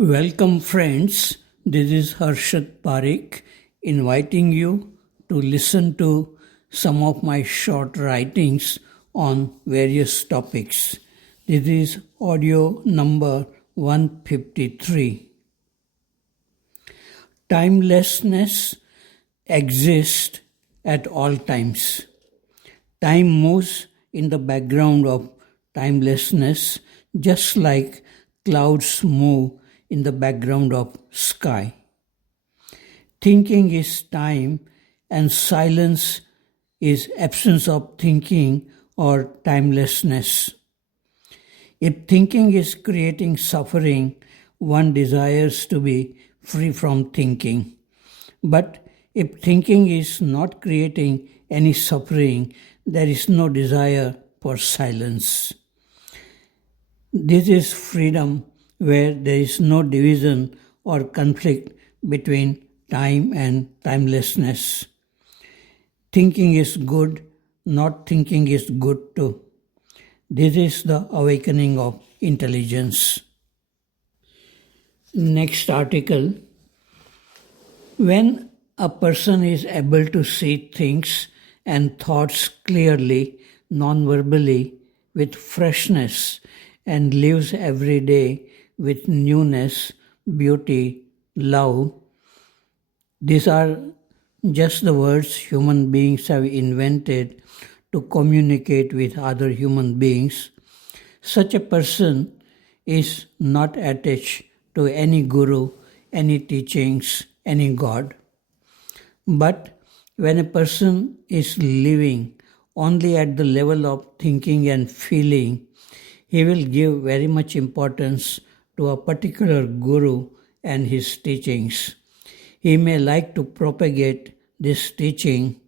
Welcome, friends. This is Harshad Parekh inviting you to listen to some of my short writings on various topics. This is audio number 153. Timelessness exists at all times. Time moves in the background of timelessness, just like clouds move in the background of sky. Thinking is time, and silence is absence of thinking or timelessness. If thinking is creating suffering, one desires to be free from thinking. But if thinking is not creating any suffering, there is no desire for silence. This is freedom where there is no division or conflict between time and timelessness. Thinking is good, not thinking is good too. This is the awakening of intelligence. Next article. When a person is able to see things and thoughts clearly, non-verbally, with freshness, and lives every day with newness, beauty, love. These are just the words human beings have invented to communicate with other human beings. Such a person is not attached to any guru, any teachings, any God. But when a person is living only at the level of thinking and feeling, he will give very much importance to a particular guru and his teachings. He may like to propagate this teaching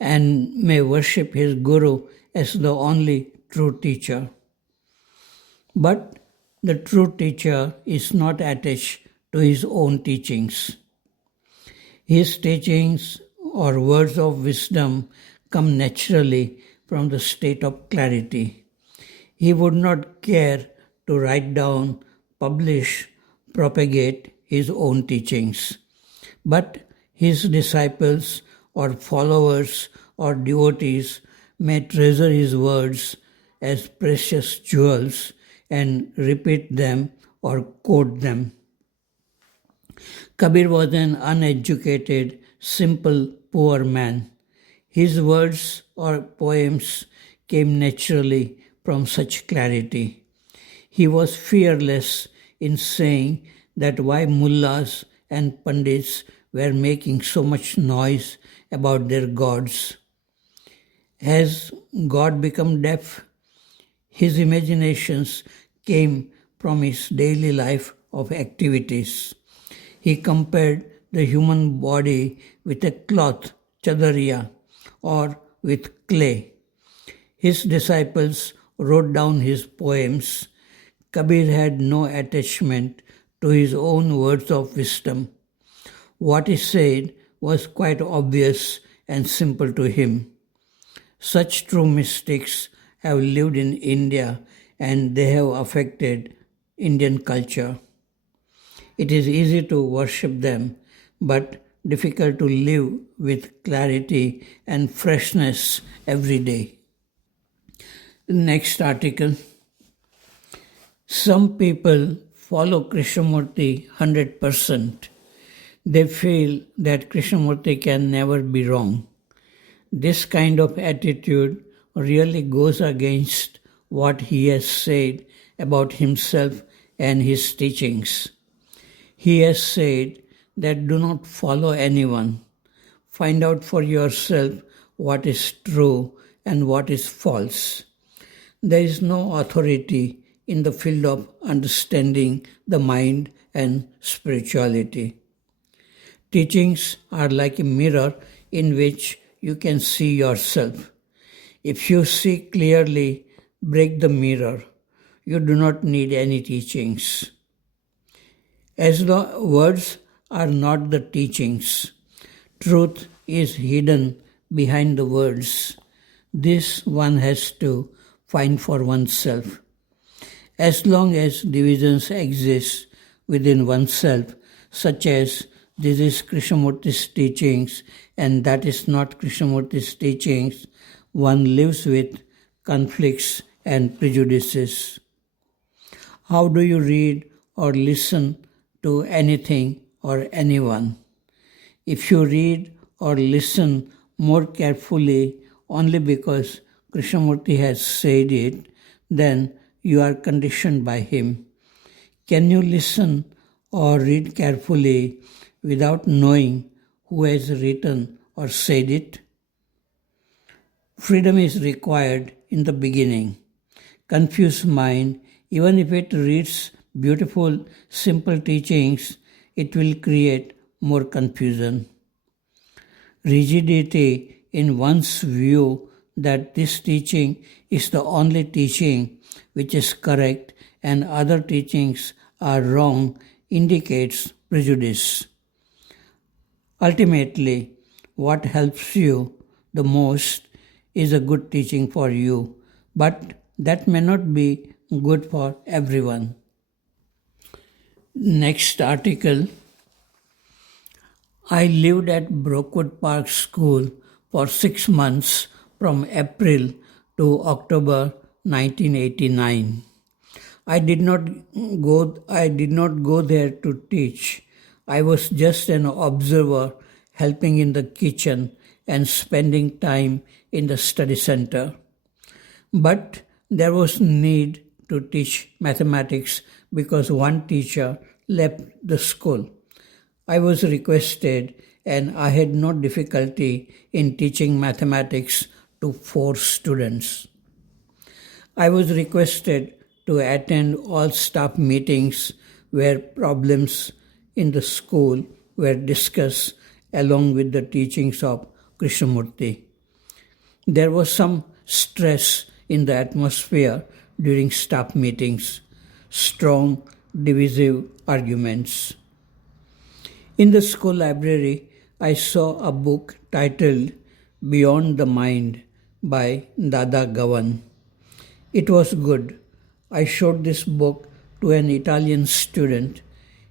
and may worship his guru as the only true teacher. But the true teacher is not attached to his own teachings. His teachings or words of wisdom come naturally from the state of clarity. He would not care to write down, publish, propagate his own teachings. But his disciples or followers or devotees may treasure his words as precious jewels and repeat them or quote them. Kabir was an uneducated, simple, poor man. His words or poems came naturally from such clarity. He was fearless in saying that why mullahs and pandits were making so much noise about their gods. Has God become deaf? His imaginations came from his daily life of activities. He compared the human body with a cloth, chadariya, or with clay. His disciples wrote down his poems. Kabir had no attachment to his own words of wisdom. What he said was quite obvious and simple to him. Such true mystics have lived in India and they have affected Indian culture. It is easy to worship them, but difficult to live with clarity and freshness every day. Next article. Some people follow Krishnamurti 100%. They feel that Krishnamurti can never be wrong. This kind of attitude really goes against what he has said about himself and his teachings. He has said that do not follow anyone. Find out for yourself what is true and what is false. There is no authority in the field of understanding the mind and spirituality. Teachings are like a mirror in which you can see yourself. If you see clearly, break the mirror. You do not need any teachings. As the words are not the teachings, truth is hidden behind the words. This one has to find for oneself. As long as divisions exist, within oneself, such as this is Krishnamurti's teachings and that is not Krishnamurti's teachings, one lives with conflicts and prejudices. How do you read or listen to anything or anyone? If you read or listen more carefully only because Krishnamurti has said it, then you are conditioned by him. Can you listen or read carefully without knowing who has written or said it? Freedom is required in the beginning. Confused mind, even if it reads beautiful, simple teachings, it will create more confusion. Rigidity in one's view that this teaching is the only teaching which is correct and other teachings are wrong indicates prejudice. Ultimately, what helps you the most is a good teaching for you, but that may not be good for everyone. Next article. I lived at Brookwood Park School for 6 months from April to October 1989. I did not go there to teach. I was just an observer helping in the kitchen and spending time in the study center. But there was need to teach mathematics because one teacher left the school. I was requested and I had no difficulty in teaching mathematics to 4 students. I was requested to attend all staff meetings where problems in the school were discussed along with the teachings of Krishnamurti. There was some stress in the atmosphere during staff meetings, strong divisive arguments. In the school library, I saw a book titled Beyond the Mind by Dada Gawand. It was good. I showed this book to an Italian student.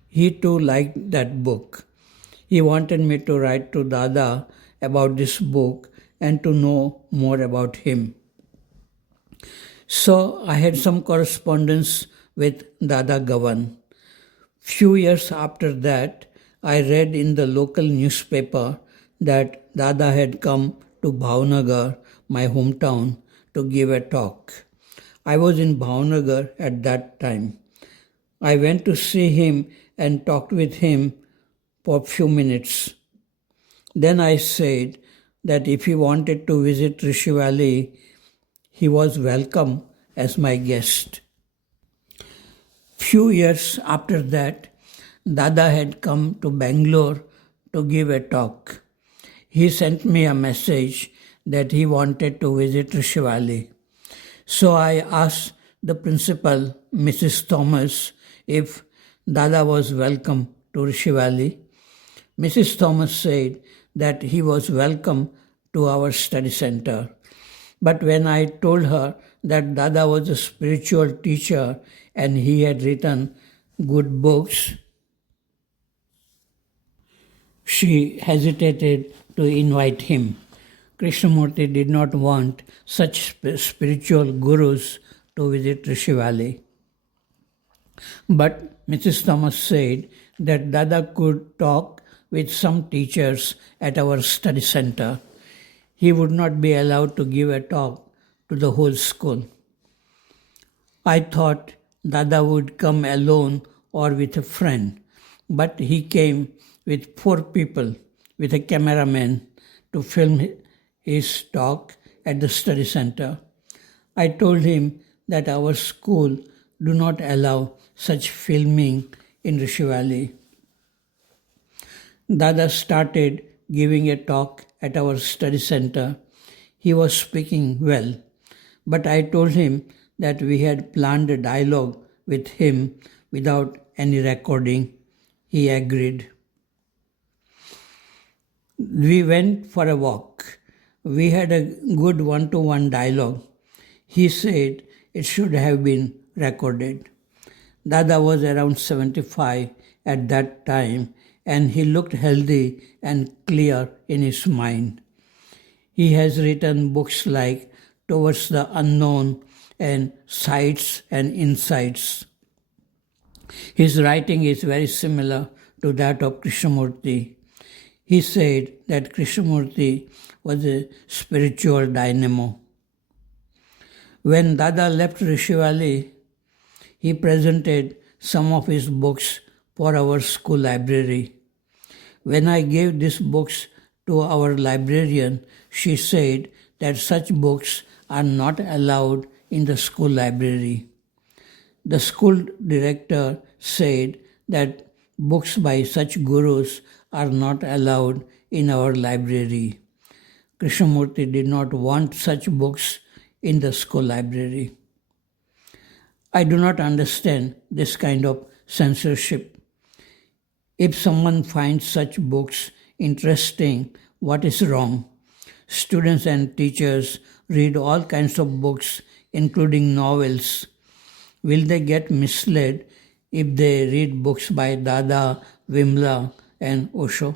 He too liked that book. He wanted me to write to Dada about this book and to know more about him. So I had some correspondence with Dada Gawand. Few years after that, I read in the local newspaper that Dada had come to Bhavnagar, my hometown, to give a talk. I was in Bhavnagar at that time. I went to see him and talked with him for a few minutes. Then I said that if he wanted to visit Rishi Valley, he was welcome as my guest. Few years after that, Dada had come to Bangalore to give a talk. He sent me a message that he wanted to visit Rishi Valley. So I asked the principal, Mrs. Thomas, if Dada was welcome to Rishi Valley. Mrs. Thomas said that he was welcome to our study center. But when I told her that Dada was a spiritual teacher and he had written good books, she hesitated to invite him. Krishnamurti did not want such spiritual gurus to visit Rishi Valley. But Mrs. Thomas said that Dada could talk with some teachers at our study center. He would not be allowed to give a talk to the whole school. I thought Dada would come alone or with a friend, but he came with 4 people with a cameraman to film his talk at the study center. I told him that our school do not allow such filming in Rishi Valley. Dada started giving a talk at our study center. He was speaking well, but I told him that we had planned a dialogue with him without any recording. He agreed. We went for a walk. We had a good one-to-one dialogue. He said it should have been recorded. Dada was around 75 at that time and he looked healthy and clear in his mind. He has written books like Towards the Unknown and Sights and Insights. His writing is very similar to that of Krishnamurti. He said that Krishnamurti was a spiritual dynamo. When Dada left Rishi Valley, he presented some of his books for our school library. When I gave these books to our librarian, she said that such books are not allowed in the school library. The school director said that books by such gurus are not allowed in our library. Krishnamurti did not want such books in the school library. I do not understand this kind of censorship. If someone finds such books interesting, what is wrong? Students and teachers read all kinds of books, including novels. Will they get misled if they read books by Dada, Vimla, and Osho?